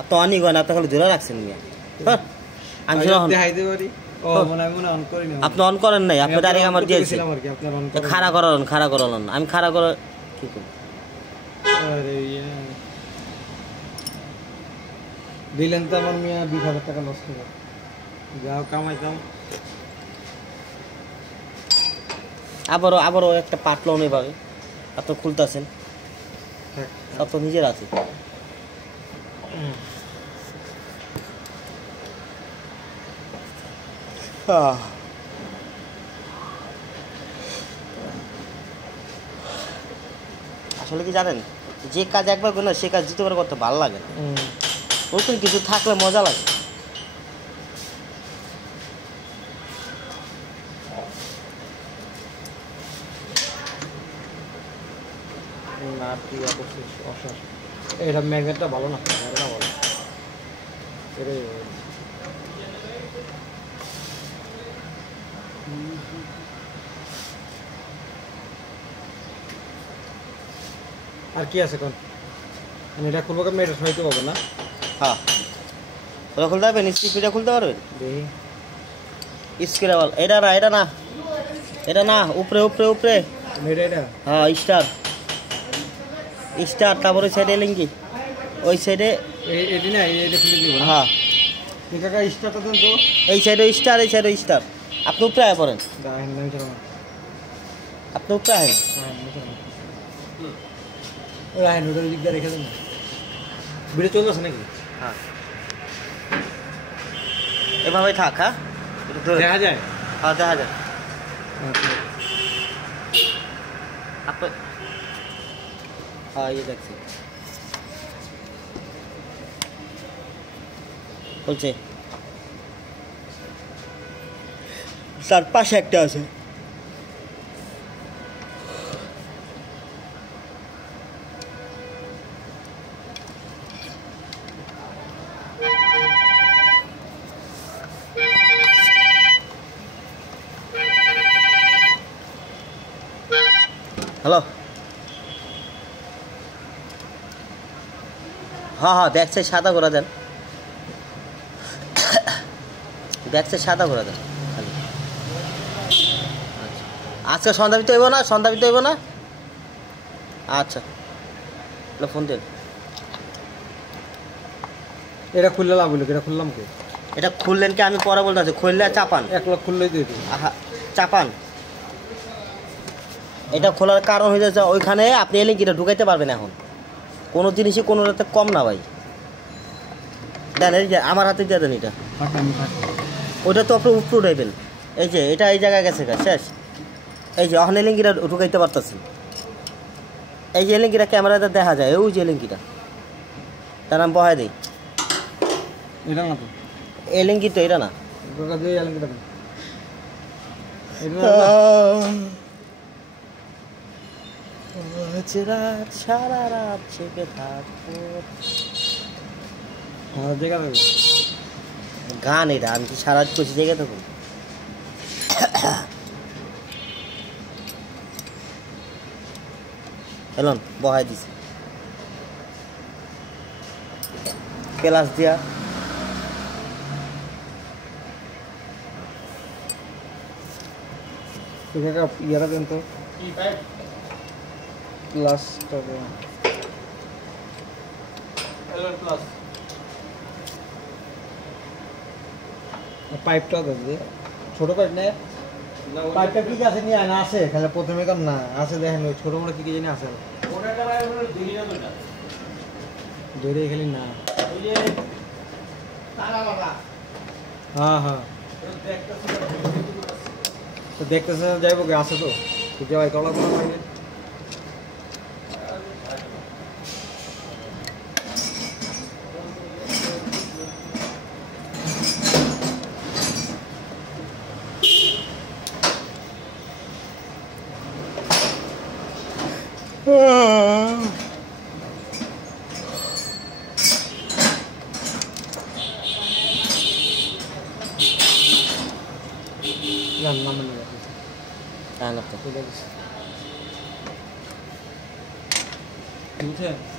আপনি অনই করেন, আপনি খালি ধরে রাখছেন মিয়া। আমি দেখাইতে পারি। ও মনে অন করিনি। আপনি অন করেন নাই, আপনি ডাইরেক্ট আমার দিয়েছেন। খাড়া করালেন আমি খাড়া করা কি করি? আরে দিলেন তো আমার মিয়া 20,000 টাকা লস করে। যাও কামাইতাম। আবারও একটা পাটলো নেই ভাবে আপনি খুলতেছেন, সব তো নিজের আছে। আসলে কি জানেন, যে কাজ একবার করেন সে কাজ দ্বিতীয়বার করতে ভালো লাগে না। নতুন কিছু থাকলে মজা লাগে। না তুই অসার এটা ম্যাগনেটটা ভালো না, ভালো এটাই আর কি আছে কোন এটা খুলবো কেমন? এটা সইতে পারবো না। হ্যাঁ ওটা খুলতে পারবেন, স্পিডটা খুলতে পারবেন। স্ক্রেবল এটা না উপরে হ্যাঁ স্টার তারপরে সাইডে লিঙ্কি ওই সাইডে এটি না এটা খুলে দিব। হ্যাঁ কাকা স্টারটা দেন তো। এই সাইডে স্টার আপনি উপরে আয় পড়েন, আপনি উপরে আহেন। রাহেন ওটা দিক দিয়ে রেখে দেন। ভিডিও চলতেছে নাকি? হ্যাঁ এভাবে থাক। হ্যাঁ দেখা যায়। হ্যাঁ দেখা যায়। আপনি হ্যাঁ ইয়ে দেখছি বলছে তার পাশে একটা আছে। হ্যালো হ্যাঁ দেখছে সাদা করে দেন, দেখছে সাদা করে দেন। আজকে সন্ধ্যা ভিতরে হইব না। আচ্ছা ফোন দেন। এটা খুললে লাভ হলো, এটা খুললাম কি? এটা খুললেন কি? আমি পরে বলতে আছি খুললে চাপান। 1 লাখ খুললেই দিয়ে দিই। চাপান। এটা খোলার কারণ হয়ে যাচ্ছে ওইখানে আপনি এলিঙ্কিটা ঢুকাইতে পারবেন। এখন কোনো জিনিসই কোনো রাতে কম না ভাই। দেন এই যে আমার হাতে দিয়ে দেন এটা। ওইটা তো আপনি উপরে উঠাইবেন। এই যে এটা এই জায়গায় গেছে শেষ। এই যে এখন এলিঙ্কিটা ঢুকাইতে পারতেছেন। এই যে এলিঙ্কিটা ক্যামেরাতে দেখা যায়, ওই যে এলিঙ্কিটা তার নাম বহাই দিই। এটা না তো এলিঙ্কি তো এটা না। সারা রাত জেগে থাকবো গান এটা। আমি কি সারা রাত করছি জেগে থাকুন? এলন বহাই দিছে ক্লাস দিয়া। ইয়ারা দেন তো প্লাসটা দেন। পাইপটা দেন যে ছোট পাইপ নেই। পাইপটা কি আছে নিয়ে আনা আছে খালি প্রথমে কাম না আছে দেখেন ওই ছোট মোটো কি কি জানি আছে ধরে খালি না। হ্যাঁ হ্যাঁ তো দেখতেছে যাইবো কি আছে তো যাই কলা কলা পাইলে Tanggap tuh. Udah.